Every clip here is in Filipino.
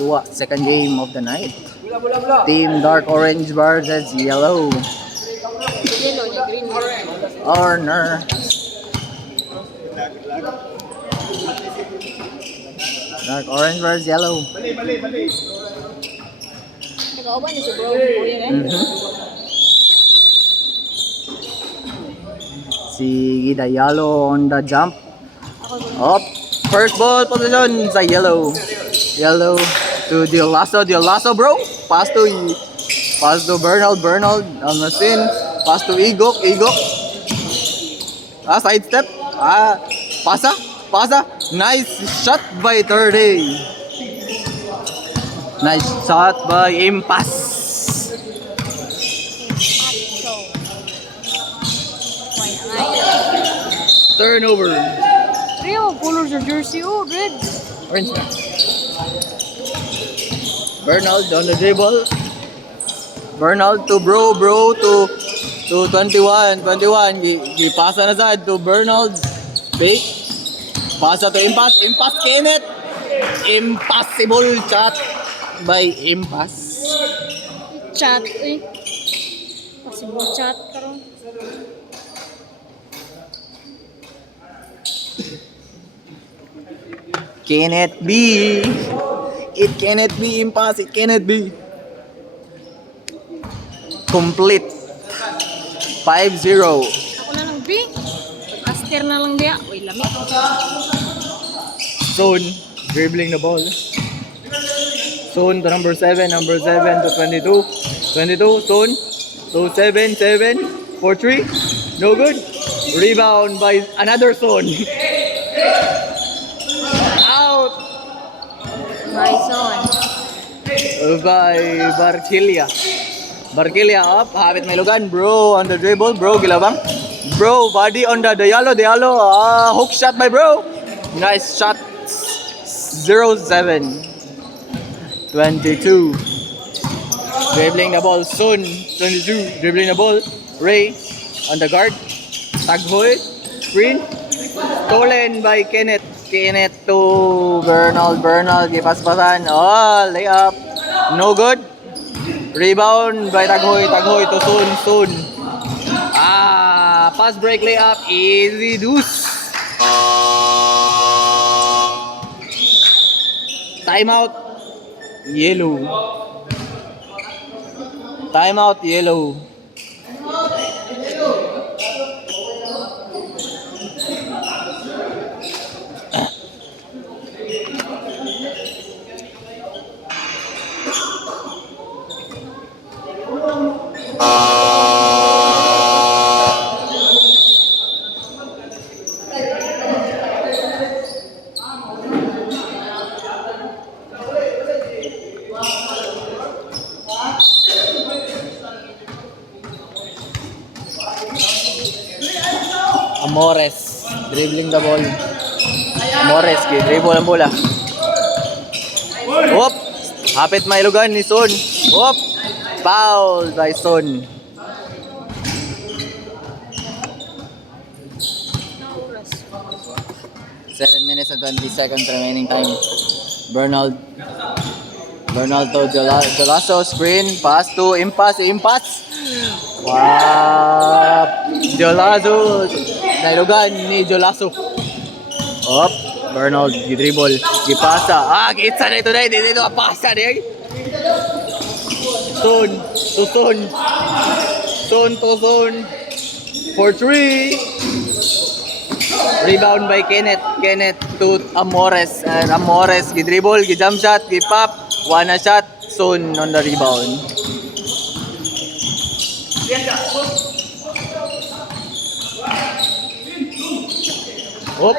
2, second game of the night. Team Dark Orange versus Yellow. Yellow ni green. Corner. Dark Orange versus Yellow. Nag-auban ni si bro. Kuya eh. Si Gida Yellow on the jump. Up. First ball position sa Yellow. Yellow to Diolaso. Diolaso, bro. Pass to Bernald. Bernald on the spin. Pass to Igok. Igok. Side step. Pasa. Nice shot by 30. Nice shot by Impas. Turnover. Rio, colors of jersey. Oh, red. Orange na. Bernald on the dribble. Bernald to bro to 21. Gipasa na sad to Bernald. Fake. Pasa to Impas. Impas Kenneth. Impossible shot by Impas. Chat. Eh. Possible chat karon. Cannot be. It cannot be Impas. It cannot be. Complete. 5-0. Ako na lang B. Caster na lang dia. Uy, lamig. Zone, dribbling the ball. Zone to number 7 to 22. 22, Zone. So 7, 4, 3. No good. Rebound by another Zone. Out Bison. by Barquilla. Barquilla up, habit may lugan. Bro on the dribble. Bro, gilabang. Bro, body on the Yellow. Hook shot by bro. Nice shot. 0-7. 22. Dribbling the ball. Sun. 22. Dribbling the ball. Ray on the guard. Taghoy. Screen. Stolen by Kenneth. Kenneth to Bernald. Gipaspasan. Oh, layup. No good. Rebound by Taghoy to Sun. Pass break layup. Easy deuce. Timeout. Yellow. Amores dribbling the ball. Amores dribble ang bola. Hop! Hapit may lugan ni Son. Hop! Foul by Son. 7 minutes and 20 seconds remaining time. Bernald to Jolaso. Screen. Pass to Impas. Wow! Jolaso. Nailugan ni Jolaso. Up. Bernald. Gidribble. Gipasa. Kitsa na ito na. Dito pasa na. Son. For 3. Rebound by Kenneth to Amores. And Amores gidribble, gijump shot, gipop, one shot, Son on the rebound. Hop.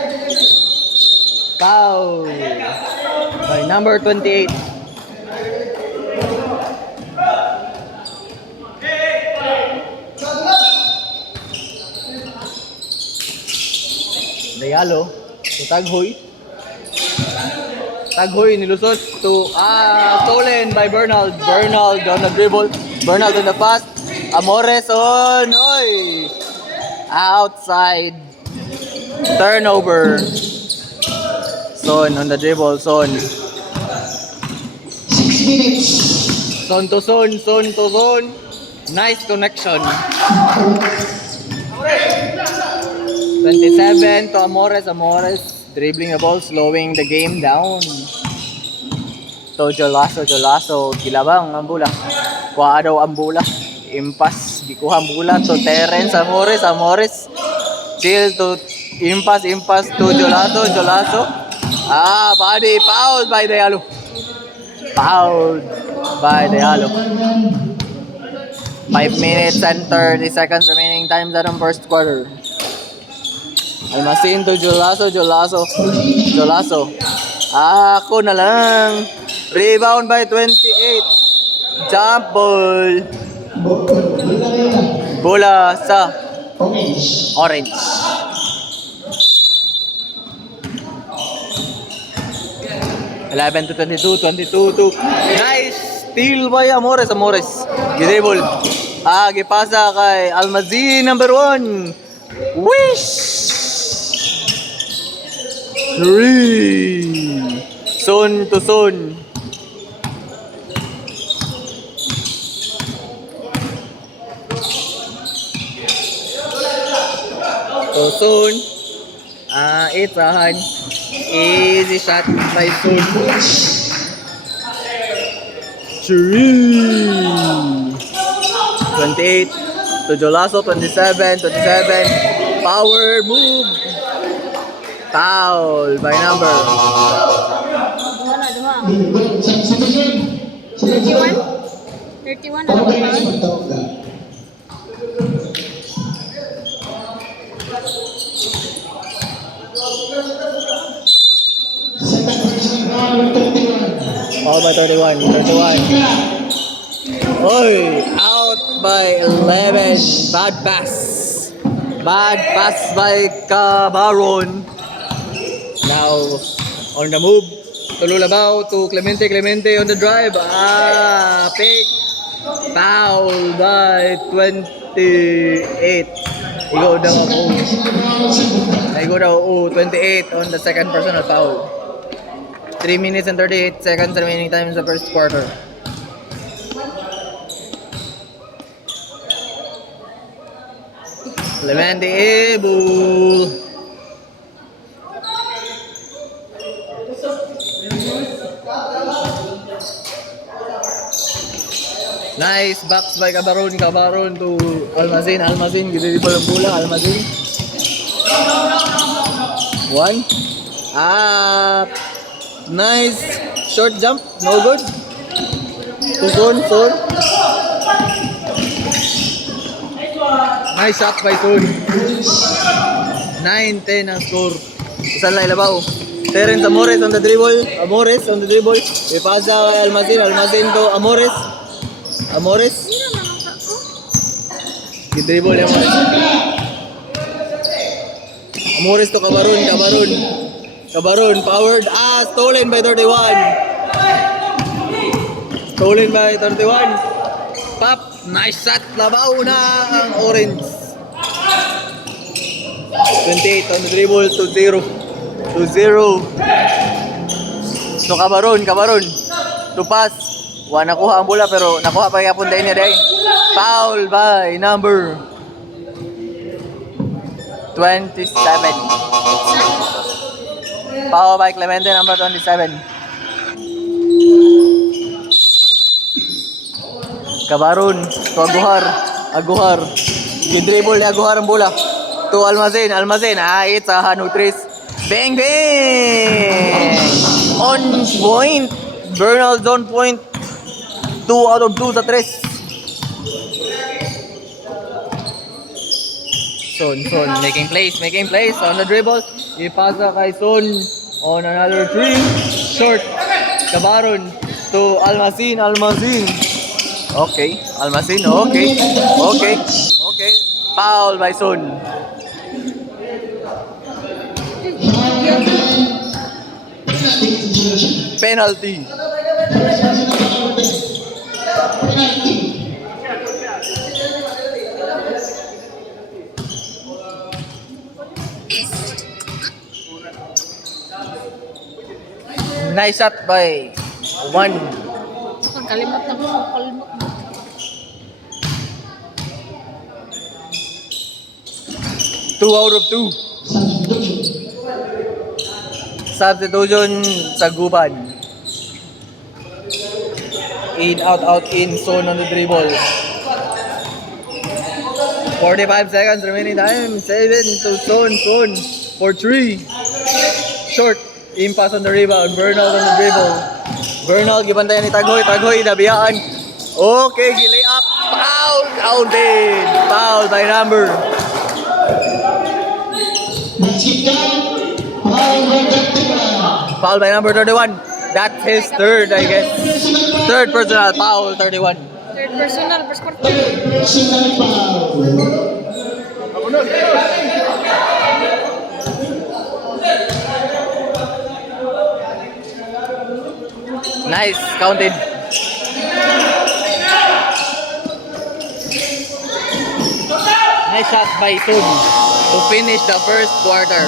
Foul by number 28. Regalo to Taghoy nilusot to stolen by Bernald on the dribble. Bernald on the pass. Amores on. Oy! Outside. Turnover. Son on the dribble. Son. minutes. Zone to zone, zone to zone. Nice connection. 27 to Amores. Amores dribbling the ball, slowing the game down. To Jolaso, Jolaso. Gilabang ang bola. Kuha daw ang bola. Impas. Gikuha ang bola to Terence. Amores, Amores. Chill to Impas, Impas to Jolaso, Jolaso. Body fouled by Diallo. Fouled by Diallo. 5 minutes and 30 seconds remaining time sa ng first quarter. Almasin to Jolaso, Jolaso. Jolaso. Ako na lang. Rebound by 28. Jump ball. Bola sa Orange. Eleven to 22, 22 to nice steal by Amores, Amores. Gidebol. Gipasa kay Almazin number 1. Wish. 3. Zone to zone. To zone. Itahan. Easy shot by Zone. 28 to Jolaso, 27, 27. Power move. Foul by number. Duha na, duha. 31? 31 na lang. Foul by 31, 31. Oy, out by 11. Bad pass. Bad pass by Cabaron. Now on the move. Tululabaw to Clemente. Clemente on the drive. Pick. Foul by 28. Igo daw ako. Igo daw 28 on the second personal foul. 3 minutes and 38 seconds remaining time in the first quarter. Clemente able. Nice box by Cabaron. Cabaron to Almazin. Almazin. Gidibol ang bola. Almazin. 1. Nice short jump. No good. To zone. Zone. Nice shot by Zone. 9-10 ang score. Isang lang ilabaw. Terence Amores on the dribble. Amores on the dribble. Ipasa kay Almazin. Almazin to Amores. Amores. Gidribble yung Amores. Amores to Cabaron. Cabaron. Cabaron powered. Stolen by 31. Stolen by 31. Pop. Nice shot. Labaw na ang Orange. 28 on the dribble to 0. To 0. To Cabaron. Cabaron. To pass. Nakuha ang bola pero nakuha pa yung punta niya dahil. Foul by number 27. Foul by Clemente number 27. Cabaron to Aguhar. Aguhar. Gidribble ni Aguhar ang bola. To Almazin. Almazin. It's a Hanutris. Bang bang! On point. Bernal zone point. 2 out of 2 sa 3. Son making plays on the dribble. Ipasa kay Son on another 3. Short. Cabaron to Almazin. Almazin. Okay. Almazin. Okay. Foul by Son. Penalty. Nice shot by 1. Kalimot na ko. Kalimot na. Two out of two. Substitution sa guban. In, out, in, zone on the dribble. 45 seconds remaining time. 7 to zone. For 3. Short. Impass on the rebound. Bernal on the dribble. Bernal, gibantayan ni Taghoy. Taghoy, nabiyaan. Okay, gilay up. Foul. Counted. Foul by number. Foul by number 31. That's his third, I guess. Third personal foul, 31. Third personal, first quarter. Nice, counted. Nice shot by Sun to finish the first quarter.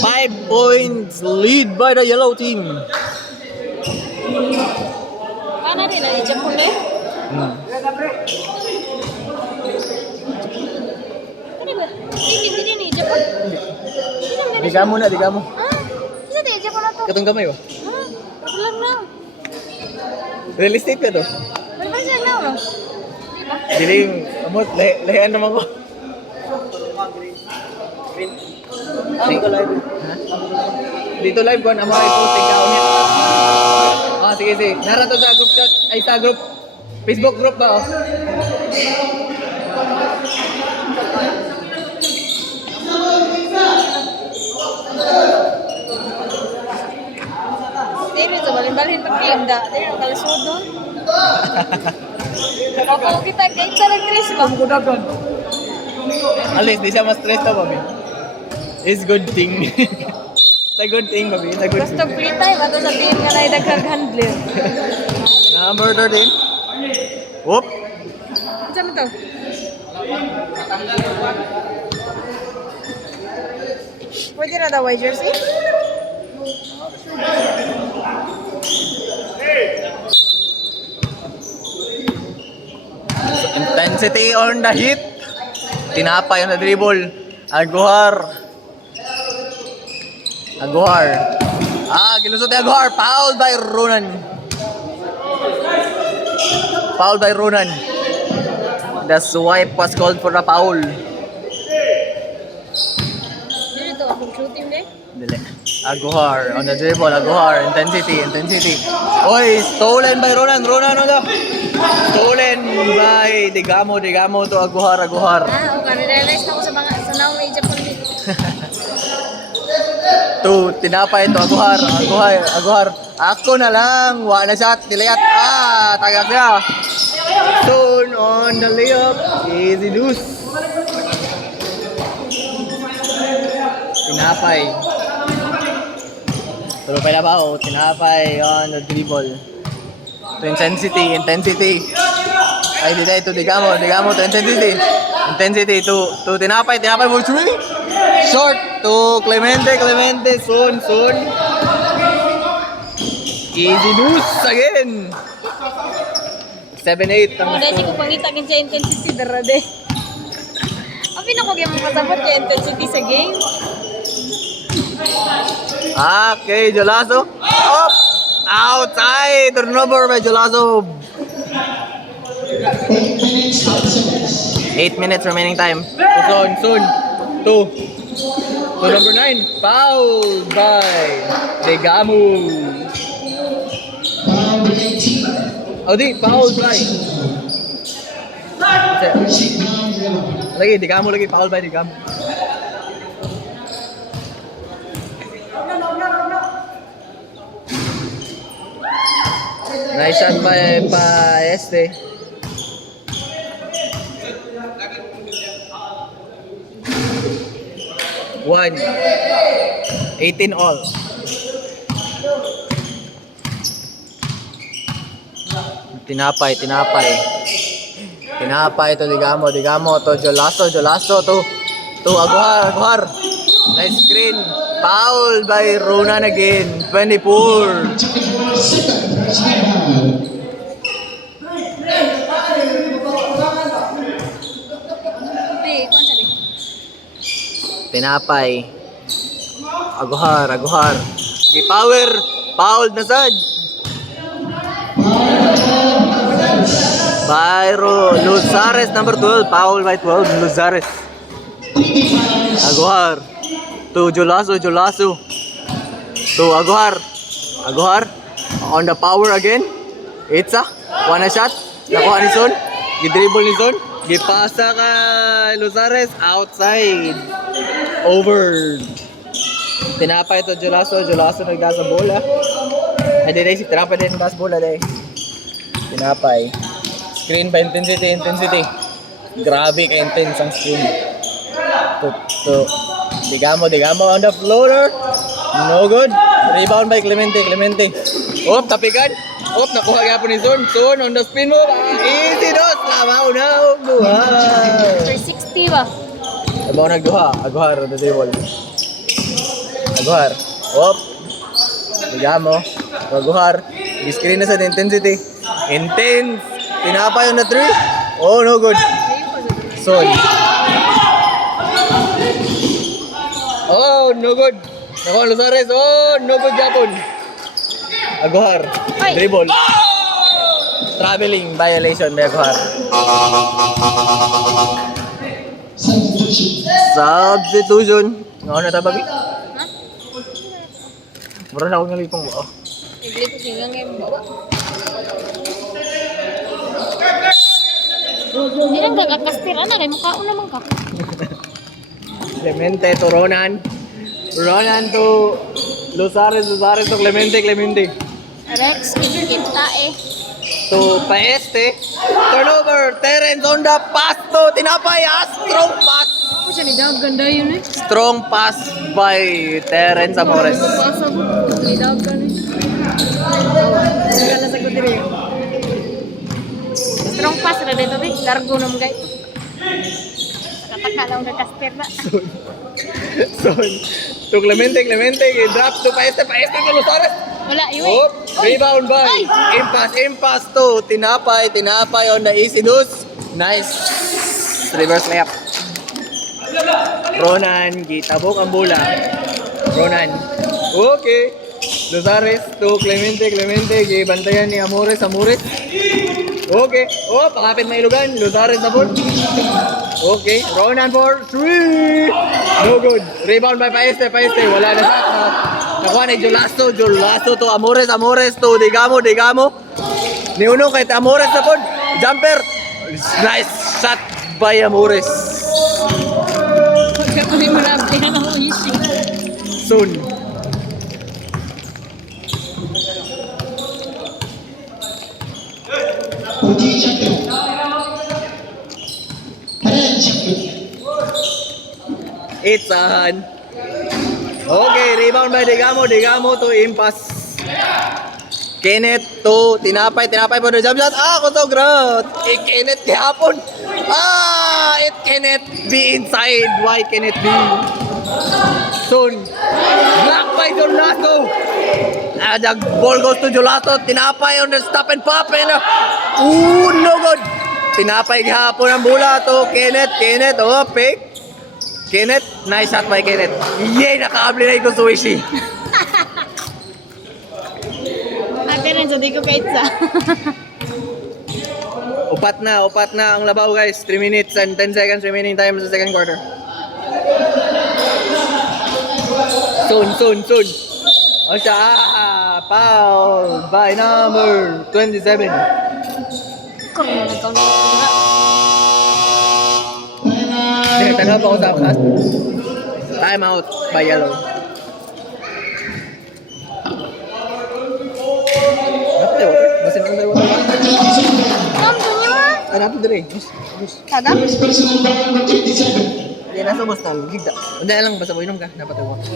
5 points lead by the yellow team. Paano din na i-Japon na eh? Ano ba? Hindi din i-Japon. Diga mo na, diga mo. Ah, isa din i-Japon na to. Katong kamay oh. Ah, paglang na. Real estate ka to. Ano ba siya na? Diba? Diling, amot, lahian naman ko. Ha? Dito live ko, amo ay posting ka ulit. Ah, sige. Nara to sa group chat, ay sa group. Facebook group ba oh? Dito sa balin-balin pag-tiinda. Dito kalasod nun. Kapag kita kahit sa nag-dress ba? Alis, di siya ma-stress na, babi. It's good thing. It's a good thing, babi. It's a good Gusto thing. free time ato sa tingin nga na handler. Number 13. Whoop. Ano mo to? Pwede na daw white jersey? Intensity on the hit. Tinapay on the dribble. Aguhar. Gilusot ni Aguhar. Fouled by Ronan. The swipe was called for a foul. Dito akong shooting din. Dili. Aguhar on the dribble. Intensity. Oy, stolen by Ronan. Stolen by Digamo to Aguhar. Ah, okay. Realize na ko sa mga sa now may Japan din. Tinapay to Aguhar. Ako na lang. Wala na shot. Nilayat. Tagak niya. Stone on the layup. Easy loose. Tinapay. Pero pa labaw. Tinapay on the dribble. To intensity. Ay, di tayo to Digamo to intensity to tinapay for 3. Short to Clemente, soon. Easy loose again. 7-8 ang Dahil ko score. pangita kin sa intensity darade. Abi na ko gyud mo kasabot sa intensity sa game. Okay, Jolaso. Up! Outside! Turnover by Jolaso. 8 minutes remaining time. Soon. To number 9. Fouled by Digamo. Fouled by. Digamo lagi. Fouled by Digamo. Nice shot by Este. One. 18 all. Tinapay to Digamo to Jolaso to Aguhar. Nice screen. Fouled by Ronan again. 24. tinapay. Aguhar. Gi-power. Fouled na sad. Byro Luzares, number 12. Foul by 12. Luzares. Aguhar. To Jolaso. To Aguhar. On the power again. Itza. One a shot. Nakuha ni Son. Gidribble ni Son. Gipasa ka Luzares. Outside. Over. Tinapay to Jolaso nagdasa bola. Ay di si tinapay din bas bola day. Tinapay. Screen pa intensity. Grabe ka intense ang screen. To Digamo on the floater. No good. Rebound by Clemente. Tapikan. Nakuha gyapon ni Son on the spin move. Easy dos. Lamaw na buhay. 360 ba? Abaw nagduha. Aguhar on the table. Aguhar. Digamo. Aguhar. Screen na sa intensity. Intense. Tinapay on the 3. Oh, no good. Son. Oh, no good. Nakuha Luzares. Oh, no good Japon. Aguhar. Ay. Dribble. Traveling violation by Aguhar. Substitution. Ano na tabagi? Ha? Mura na akong nalipong ba? Iglito silang ngayon bawa. Hindi lang gagakastira na rin. Mukhaon naman ka. Clemente to Ronan. Ronan to Luzares to Clemente. Rex, kita eh. To Paeste. Turnover. Terence on the pass to Tinapay. Strong pass. Ako siya ni Dag, ganda yun eh. Strong pass by Terence Amores. Pasa mo, ni Dag ka eh. Hindi ka na sa kutiri. Strong pass na dito eh. Largo naman guys. Nakataka lang gagkastir na. Son. To Clemente. Drop to Paeste to Luzares. Wala, iwi. Oh, rebound by. Impass to Tinapay on the easy deuce. Nice. Reverse layup. Ronan, gitabok ang bola. Ronan. Okay. Luzares to Clemente, gibantayan ni Amores. Okay. Oh, pakapit mailugan. Luzares na ball. Okay. Ronan for 3. No good. Rebound by Paeste. Wala na shot. Nakuha ni Jolaso to Amores to Digamo. Niuno kay Amores na ball. Jumper. Nice shot by Amores. Pagkatuloy mo na, pinan ako easy. Soon. Itzahan. Okay, rebound by Digamo to impass. Kenneth to Tinapay po na jump shot. Kosogrot. Kenneth gihapon. It Kenneth be inside. Why Kenneth be? Soon. Block by Jolaso. The ball goes to Jolaso. Tinapay on the stop and pop. No good. Tinapay gihapon ang bola to Kenneth. Pick. Kenneth, nice shot by Kenneth. Yay, nakaabli na ito Suishi. Ate rin, so di ko kaitsa. Upat na ang labaw guys. 3 minutes and 10 seconds remaining time sa second quarter. Soon. O siya, foul by number 27. Kung mo nagkaw na. Tinatanaw pa ako sa class. Time out by yellow. Napatay water? Basin ako tayo water. Come to nyo ah. Napatay dire. Kada? Hindi, nasa bus na. Higda. Hindi lang, basta mo inom ka. Napatay water.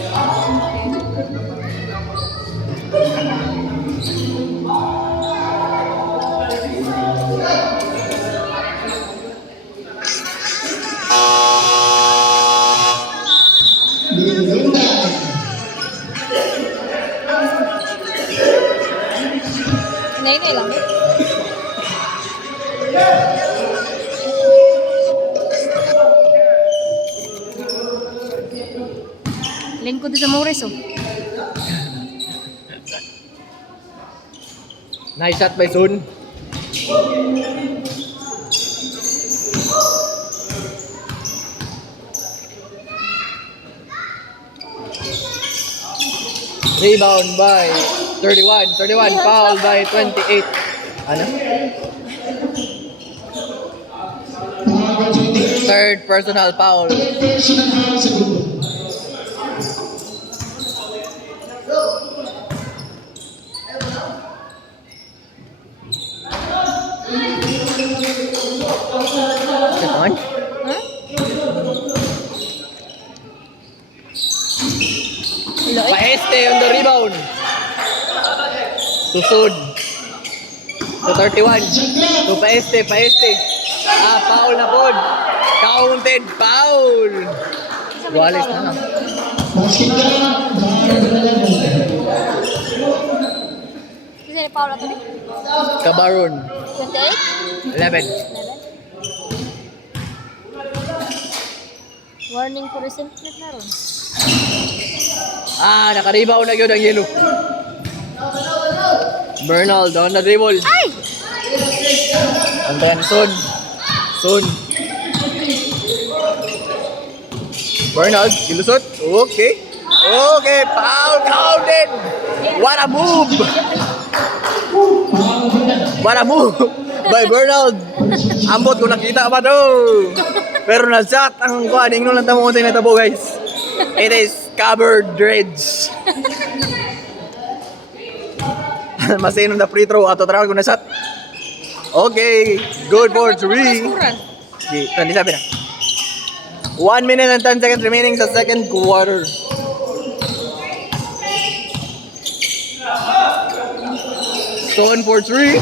Nay lang. Lingkod sa Mores, oh. Nice shot by Sun. Rebound by 31. 31. Foul by 28. Ano? Third personal foul. Second. Ha? Hello, eh? Paeste on the rebound. Susud. To 31. To Paeste. Paeste. Foul na pod. Counted foul. Walis na. Kasi ni Paula to, eh? Cabaron. 28? 11. 11. Warning for resentment na ron. Naka-rebound na yun ang yellow. Bernal doon na dribble. Ay! Antayan, Sun. Sun. Bernal, gilusot. Okay. Okay, foul counted. What a move. What a move by Bernal. Ambot kung nakita pa to. Pero na-shot ang kuha. Ingnon lang tamo na tabo, guys. It is covered dreads. Masinom na free throw. Ato tarawan ko na shot. Okay. Good for 3. Okay, 27 na. 1 minute and 10 seconds remaining sa second quarter. Stone for 3.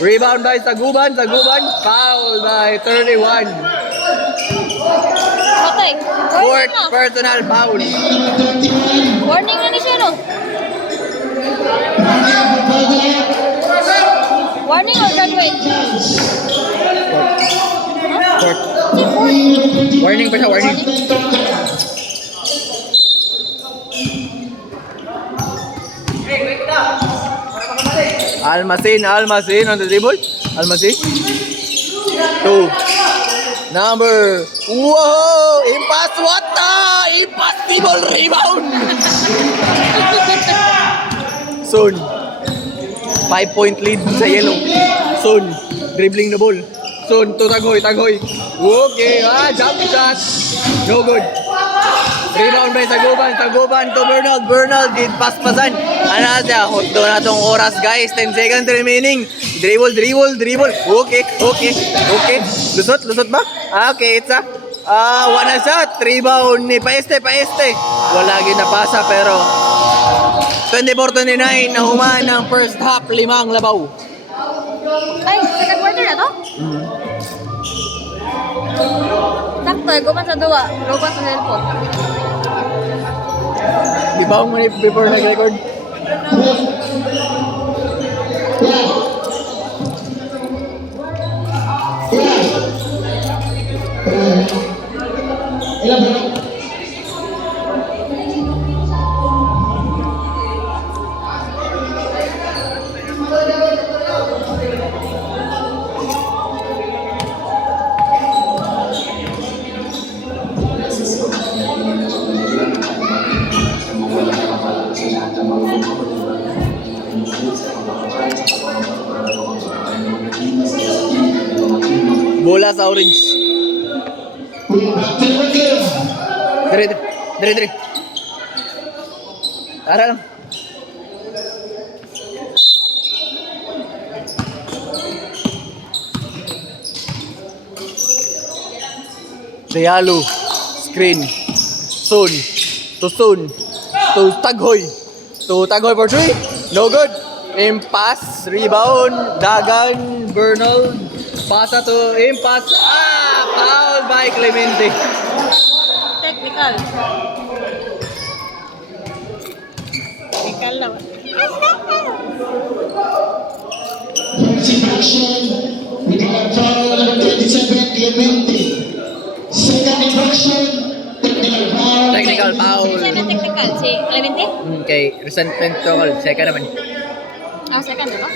Rebound by Saguban. Saguban. Foul by 31. Patay. Fourth Warning na. personal foul. Warning na ni siya, no? Warning or graduate? Fourth. Si fourth. Warning pa siya, warning. Almacin on the dribble. Almacin. 2. Number. Whoa! Impass what the? Impossible rebound! Soon. 5-point lead sa yellow. Soon. Dribbling the ball. Soon to Tagoy. Okay. Jump shot. No good. Rebound by Taguban to Bernal did paspasan. Ano siya? Hotdo na tong oras, guys. 10 seconds remaining. Dribble. Okay. Lusot ba? Okay, it's a one shot. Rebound ni Paeste. Wala ginapasa pero 24-29 na human ng first half, 5 labaw. Ay, second quarter na to? Sakto, guman sa duwa. Lobat sa cellphone. Di ba ako mani before nag-record? Bola sa orange. Dire. Tara lang. Diallo. Screen. Sun. To Taghoy for 3. No good. Impass. Rebound. Dagan. Bernal. Pasa to impass. Foul by Clemente. Technical. Technical naman. Infraction with a foul number 27 Clemente. Second infraction, technical foul. Technical foul. Siya na technical. Si Clemente? Kay resentment to call. Second naman. Oh, second, diba?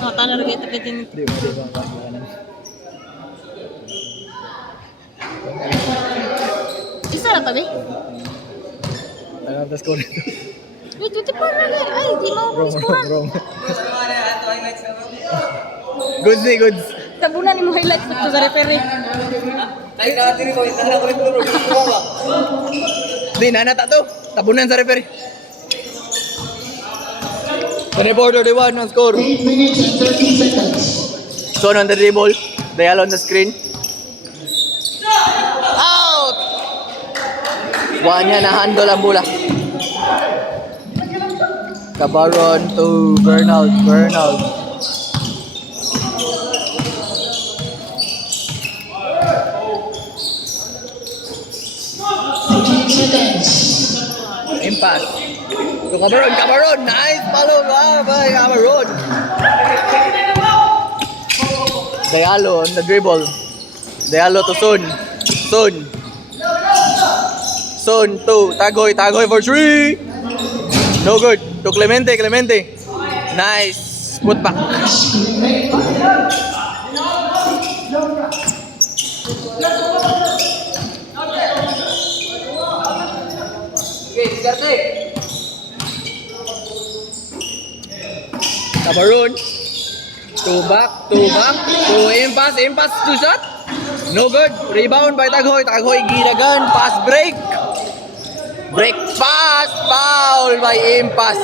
Oh, tanah lagi tepitin. Di ba? Isa na tabi? Ano ang score nito? Wait, tuti pa na lang. Ay, di mo ako score. Wrong. Goods ni goods. Tabunan ni mo highlights dito sa referee. Di, nanata to. Tabunan sa referee. 24-31 ang score. 8 minutes and 13 seconds. Son on the dribble. Dial on the screen. Out! Buwan niya na handle ang bola. Cabaron to Bernald. 14 seconds. Impasse. To Cabaron. Nice follow by Cabaron. Diallo on the dribble. Diallo to Son to Tagoy for 3. No good. To Clemente. Nice. Put back. Cabaron. To back. To impasse. To shot. No good. Rebound by Tagoy. Giragan. Pass break. Break pass. Foul by impasse.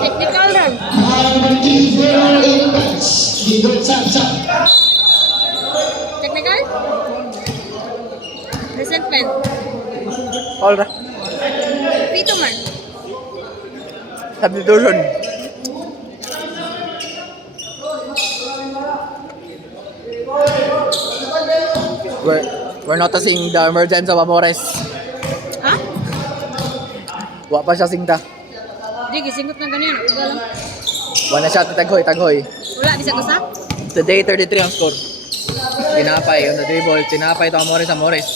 Technical run. Zero impact. Dito tap. Technical? Resentment. Foul ra. Pito man. Substitution. We're noticing the emergence of Amores. Ha? Wa pa siya singta. Di, gisingot na ganyan. Uga lang. One na shot ni Tagoy. Wala, bisa ko sa? Today 33 ang score. Tinapay on the dribble. Tinapay to Amores.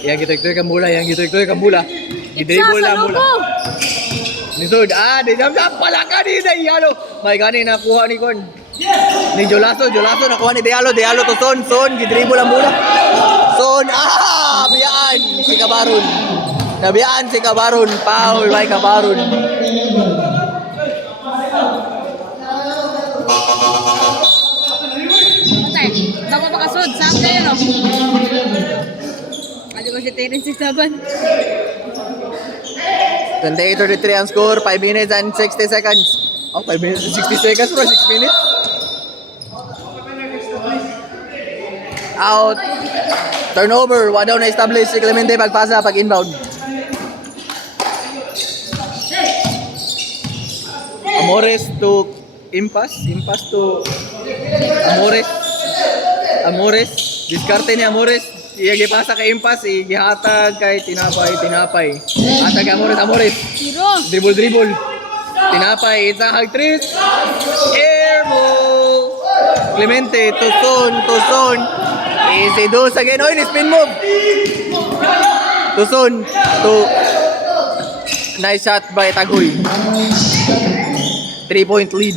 Yang gitoy ka mula. Gidribble na mula. Nisod, di jam-jam pala ka ni Diallo. May gani nakuha ni Kon. Ni Jolaso nakuha ni Diallo to Son, gidribble ang mula. Son, biyaan si Cabaron. Foul by Cabaron. Matay, bago makasod. Saan kayo, no? Adi ko si Terence Saban. 28-33 ang score, 5 minutes and 60 seconds. 5 minutes and 60 seconds bro, 6 minutes. Out. Turnover, wala daw na-establish si Clemente pagpasa, pag-inbound. Amores to Impasse to Amores. Diskarte ni Amores. Ipasa kay Impasse, ihatag kay Tinapay. Hatag Amores. Tiro. Dribble. Tinapay, it's a high trees. Air ball. Clemente to Son. Easy dos again. Spin move. To Son. Nice shot by Tagoy. 3-point lead.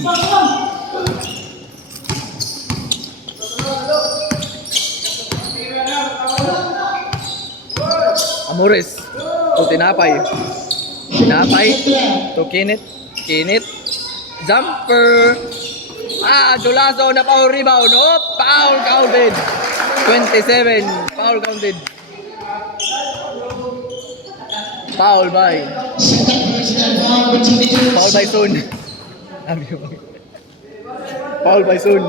Amores to Tinapay to Kenneth. Jumper. Jolaso na foul rebound. Foul counted. 27. Foul counted. Foul by Son. Foul by Son.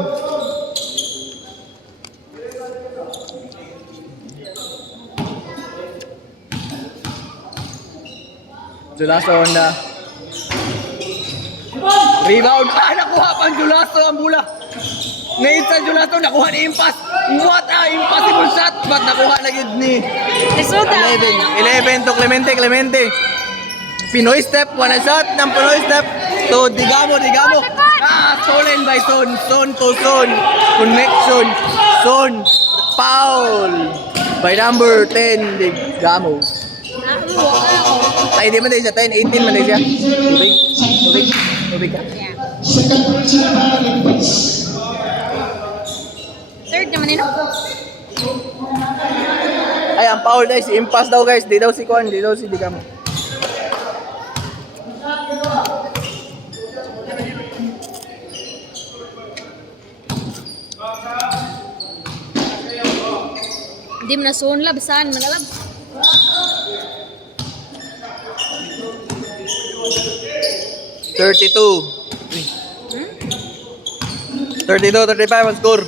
Jolaso on the Rebound. Nakuha pang Julasto ang bola. Ngayon sa Julasto, nakuha ni Impas. What a impossible shot. But nakuha na yun ni Resulta. 11 to Clemente. Pinoy step, one shot ng Pinoy step to Digamo. Stolen by Son to Son. Connection, Son. Foul by number 10, Digamo. Ay, di man din siya, 10, 18 man din siya. Tubig ka. Yeah. Second personal impact. Third naman yun. Ay, ang foul guys, impas daw guys. Di daw si Kwan, di daw si Digamo. Hindi mo na suon lab. Saan mo na lab? Hmm? 32-35 ang score.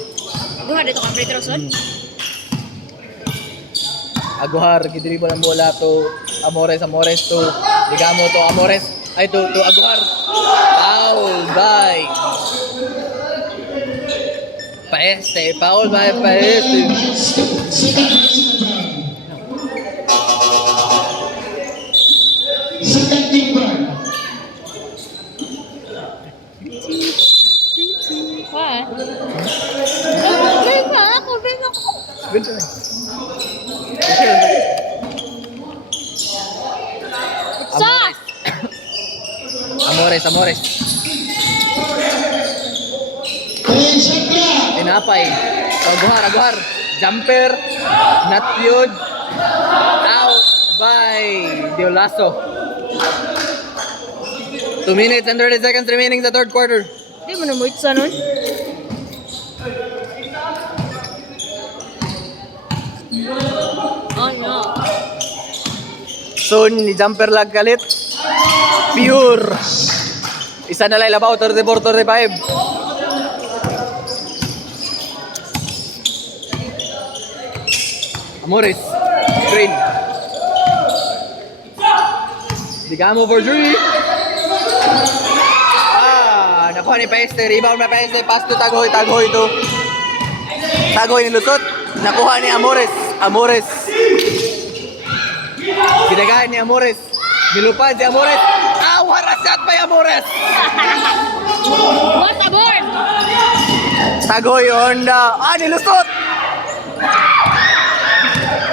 Guha dito ka free throw son. Aguhar, kidribol ang bola to Amores to Digamo to Amores. Ay, to Aguhar. Foul by Paeste. Foul by Paeste. Second team ball. Ha? Ben ako. Good try. Sa! Amores. And shot clock. Tinapay. Aguhar. Jumper. Not yun. Out by Diolaso. 2 minutes and 30 seconds remaining sa third quarter. Hindi mo na mo itsa nun. Oh no. Soon, ni jumper lag kalit. Pure. Isa na lang labaw, 34-35. Amores. Screen. Digamo for 3. Nakuha ni Paeste. Rebound na Paeste. Pass to Tagoy to. Tagoy ni Lusot. Nakuha ni Amores. Ginagahan ni Amores. Nilupad si Amores. What a shot by Amores! What a board! Tagoy Honda. Nilusot!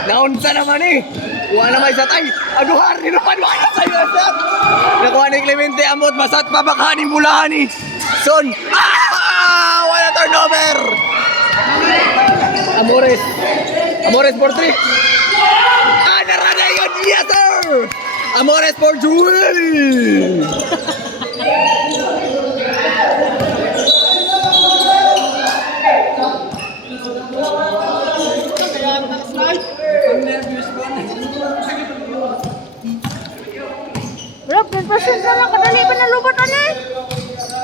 Naunsa naman Wala may satay. Aguhar, nilupad. Wala sa iyo shot. Nakuha ni Clemente Amot. Masat pa bakahanin mulahan Son. Wala turnover. Amores for 3. Narada yun. Yes, sir. Amores for 2. Bro, 10% na lang. Kadali ba na lubat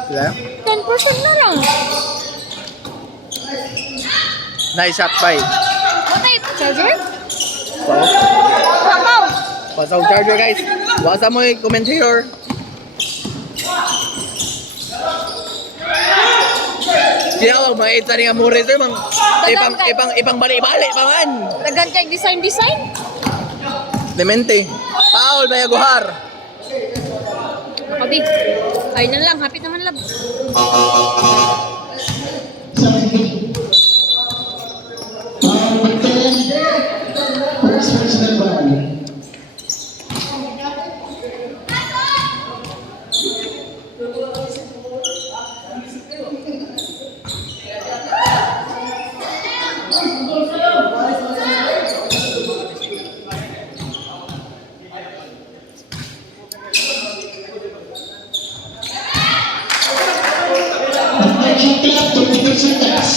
Yeah. 10% na lang. Nice shot by. What type? Charger? Wow. Wow. Pasaw charger guys. Wasa mo commentator. Kaya may ita ni Amores mang ipang bali-bali pa man. Dagan kay design. Clemente. Foul by Aguhar. Makabi. Ay na lang. Hapit naman lab. Number 10. First personal ball. Shot clock, 22 seconds.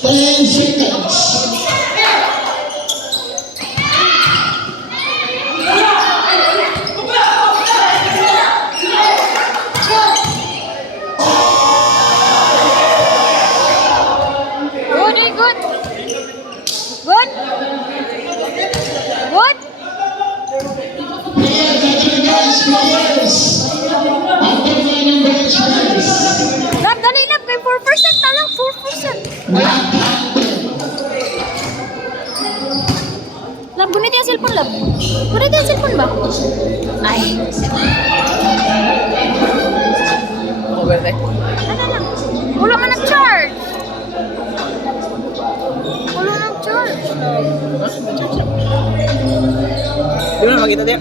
Ten seconds. Good. players. After winning bench players. Lab, dali lab. Kay 4% na lang. 4%. Not counted. Lab, gunit yung cellphone, lab. Gunit yung cellphone ba? Ay. Ako ba ito? Ano lang? Wala man nag-charge. Wala nag-charge. Di mo na makita din.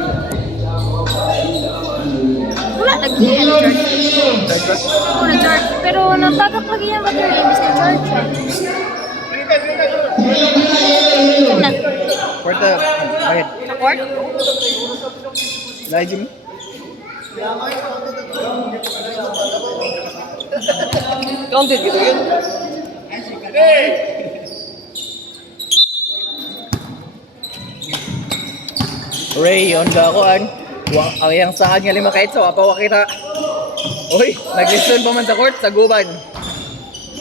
Wala, nag-charge. Oo, nag-charge. Pero natagak lagi yung battery. Imbis na-charge. Wala. Kwarta, bakit? Support? Dahil Jimmy? Counted gitu yun. Ray, on the kuan. Ang iyang saan nga lima kahit sa wapawa kita. Uy, nag-listen pa man sa court, sa guban.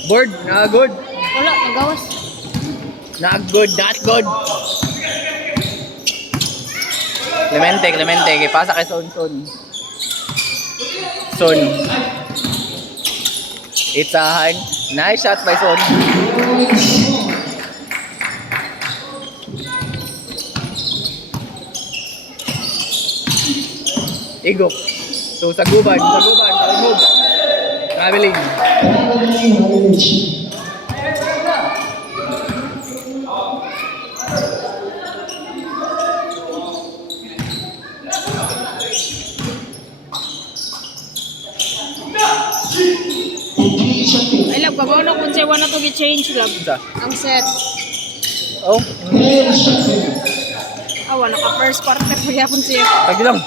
Board, na-good. Wala, magawas. Not-good, not good. Clemente, Clemente. Ipasa kay Son, Son. Son. Itsahan. Nice shot by Son. Igok. So, saguban, move. Traveling. Ay, lab, kagawa na kung sa'yo na ito gi-change, lab. Isa. Ang set. Oh, Awa, naka-first quarter pa yapon siya. tagi lang.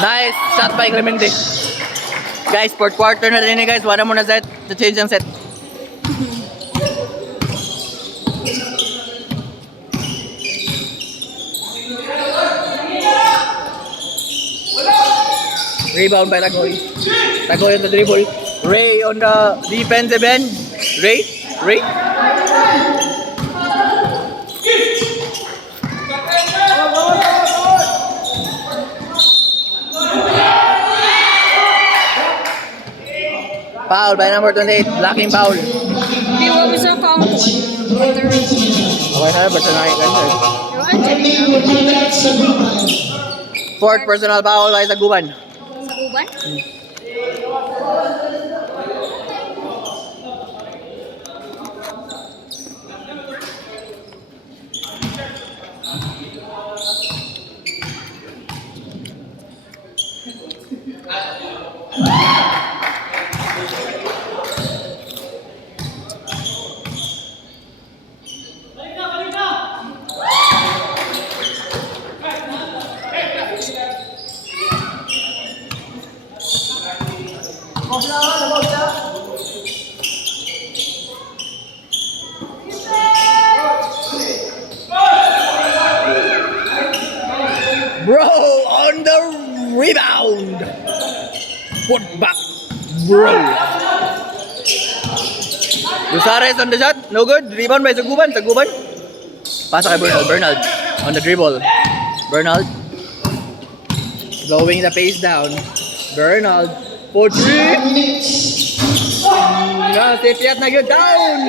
Nice shot by Clemente. Guys, fourth quarter na din eh guys. Wala mo na set. To change ang set. Rebound by Tagoy. Tagoy on the dribble. Ray on the defensive end. Ray. Foul by number 28. Blocking foul. Di wa mo sa count. Okay na, basta nakikita. Pero andyan Fourth personal foul by Taguban. sa uban. Bro on the rebound. Put back, bro. Lusares on the shot. No good. Rebound by Taguban. Pasa kay Bernald on the dribble. Bernald slowing the pace down. Bernald for three. Nasipyat na good down.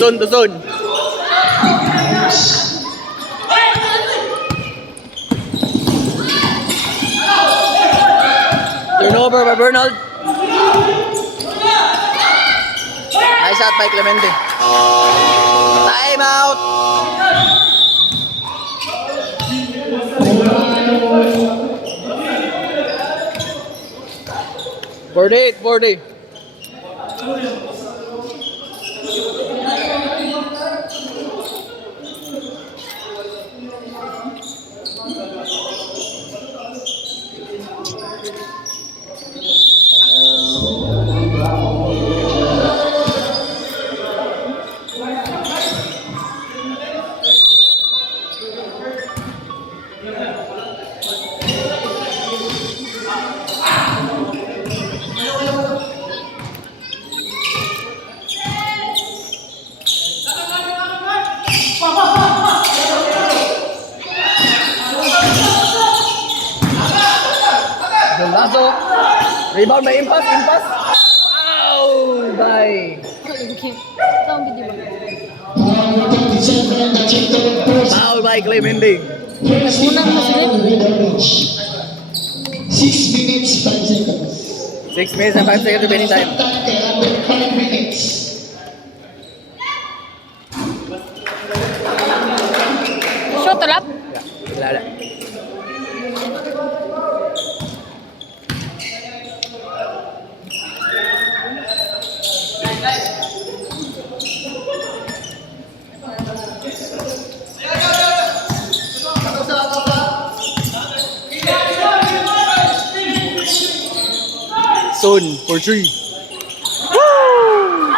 Zone to zone. Turnover by Bernald. Nice shot by Clemente. Time out. Forty. Jolaso. Rebound by Impas. Foul by... Saan video ba? Foul 37 na Chito first. Foul by Clay Mendy. First team foul, red orange. 6 minutes, 5 seconds. 6 minutes and 5 seconds remaining time. Time kay under 5 minutes. Shot lap? Wala. Son for 3. Woo!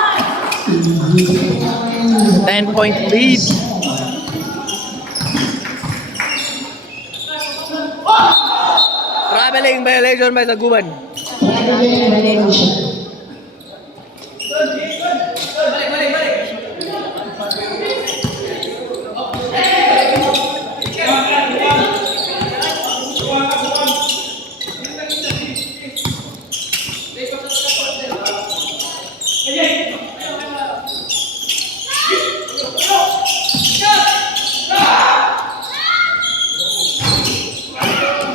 10-point lead. Traveling violation by Saguban. Traveling violation.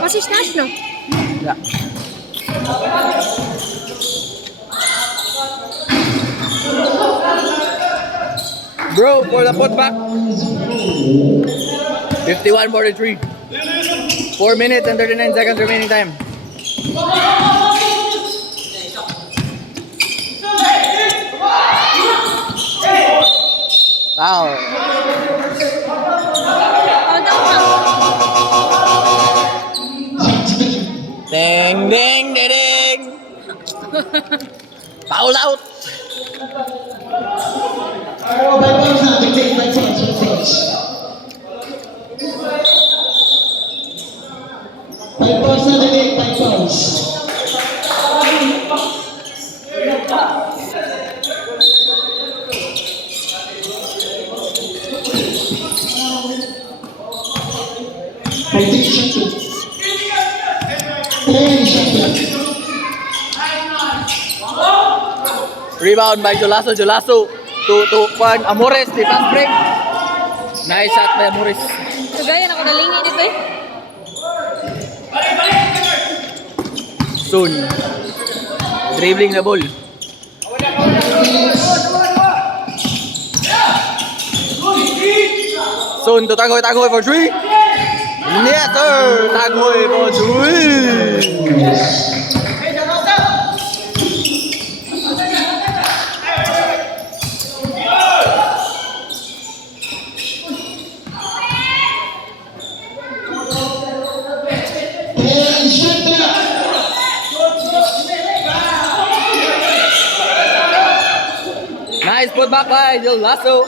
Kasi snatch, no? Yeah. Bro, for the putback. 51-43. 4 minutes and 39 seconds remaining time. Wow. Ding, ding, ding, ding. Foul out. Oh, by fouls na, dictate by fouls, by fouls. By fouls na, dictate by fouls. By shot two. Shot two. Rebound by Jolaso. To Juan Amores. The fast break. Nice shot by Amores. Kagaya na ko nalingi dito eh. Soon. Dribbling the ball. Soon to Tagoy for 3. Yes sir. Tagoy for 3. Nice put back by Jolaso.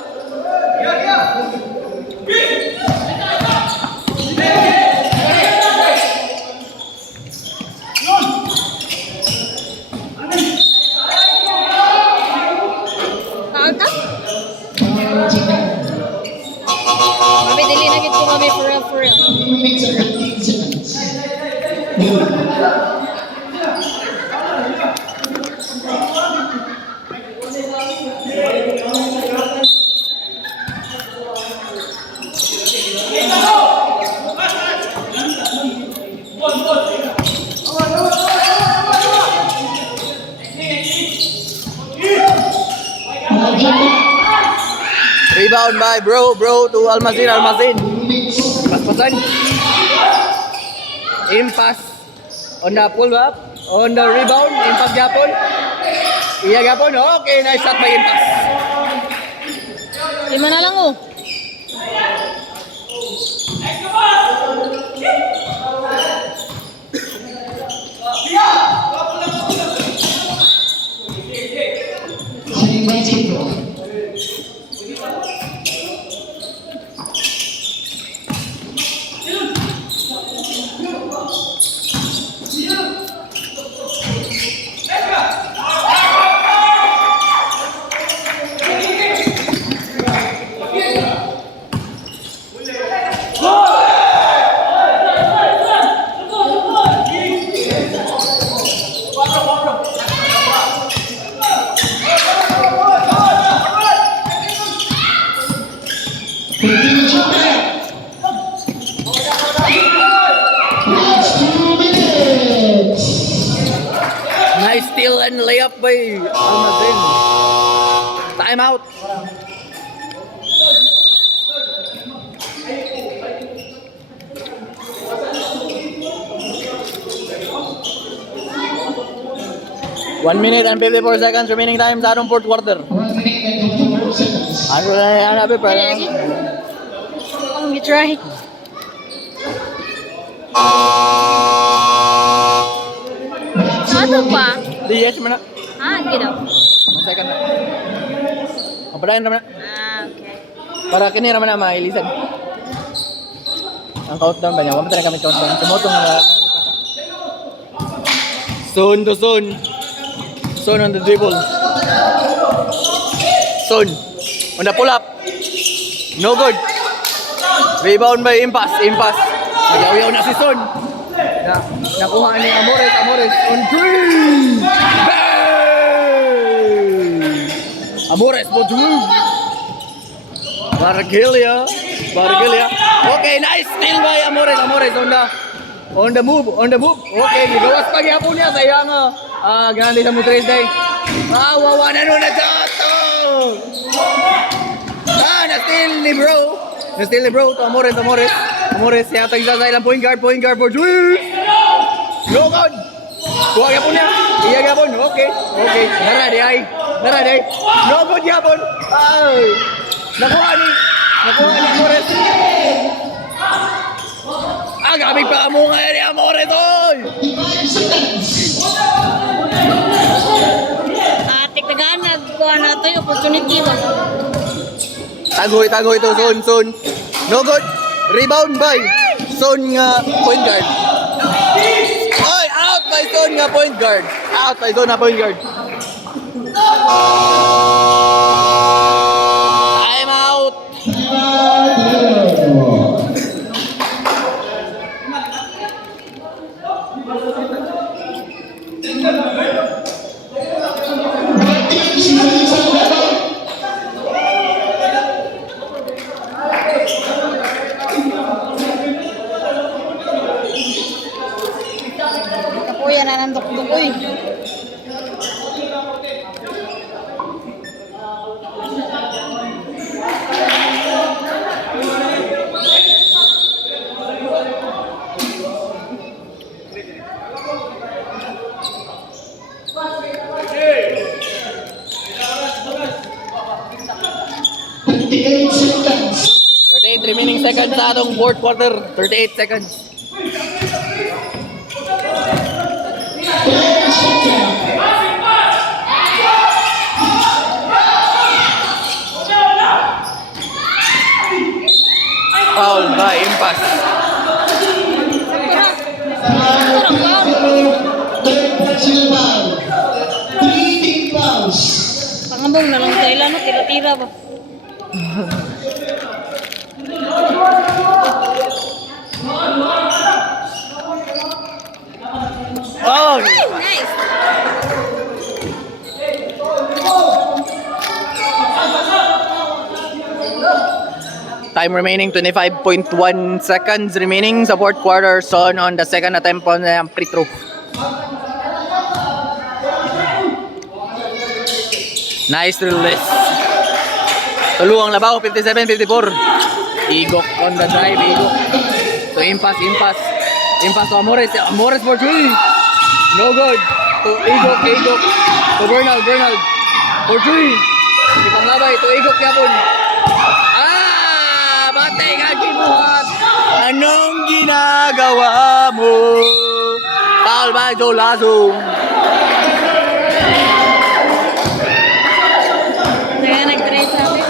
Kaagta? Mabi, dili na gid ko mabi for real. 3 minutes and 15 seconds. Rebound by bro to Almazin. Paspasan. Impass on the pull up, on the rebound, impass gapon. Iya gapon. Okay, nice shot by Impass. Lima na lang oh. Playing basketball. layup by Almazen. Time out. One minute and 54 seconds remaining time sa atong fourth quarter. 1 minute and 54 seconds. Ano na yan, Abi? Dali lagi. Ang try. Ano pa? Di yes mo na. Ah, ginaw. One second na. Mapadayan naman na. Ah, okay. Para kini naman na mailisan. Ang countdown ba niya? Wala talaga kami countdown. Sumotong na. Son to Son. Son on the dribble. Son. On the pull up. No good. Rebound by Impas. Impas. Magaw-yaw na si Son. Nakuha ni Amores. Amores on three. Bang! Amores for two. Bargelia. Bargelia. Okay, nice steal by Amores. Amores on the move. On the move. Okay, gigawas pa gyapon niya sa iyang ganun sa mo Thursday. Wawa na nun na jato. Na-steal ni bro. Na-steal ni bro to Amores. Amores. Amores siya tag sa ilang point guard for three. No good. Kuha gyapon niya. Iya gyapon. Okay. Okay. Nara di ay. Nara di. No good gyapon. Ay. Nakuha ni Amores. Gamit pa mo nga ni Amores oy. 55 seconds. Atik taganag ko na to yung opportunity ba. Tagoy to Son. No good. Rebound by Son nga point guard. Oy, out by Son nga point guard. Out by Son nga point guard. Time out. Kapuya na nandok-dok uy. Seconds. 38 remaining seconds sa atong fourth quarter. 38 seconds. Foul by Impas. Silval. 3 team fouls. Pangambong na lang tayo no, tira-tira ba. Oh! Nice. Time remaining 25.1 seconds remaining sa fourth quarter. Son on the second attempt on the free throw. Nice release. Tuluang labaw 57-54. Igok on the drive. Igok. So Impas to Amores. Amores for three. No good. To Igok. To Bernal. For three. Ipang labay. To Igok yapon. Batay ka kibuhat. Anong ginagawa mo? Foul by Jolazo. Kaya nag-trade sabi.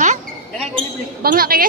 Ha? Bangga kayo?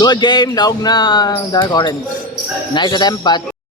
Good game, naog na Dark Orange. Nice attempt, but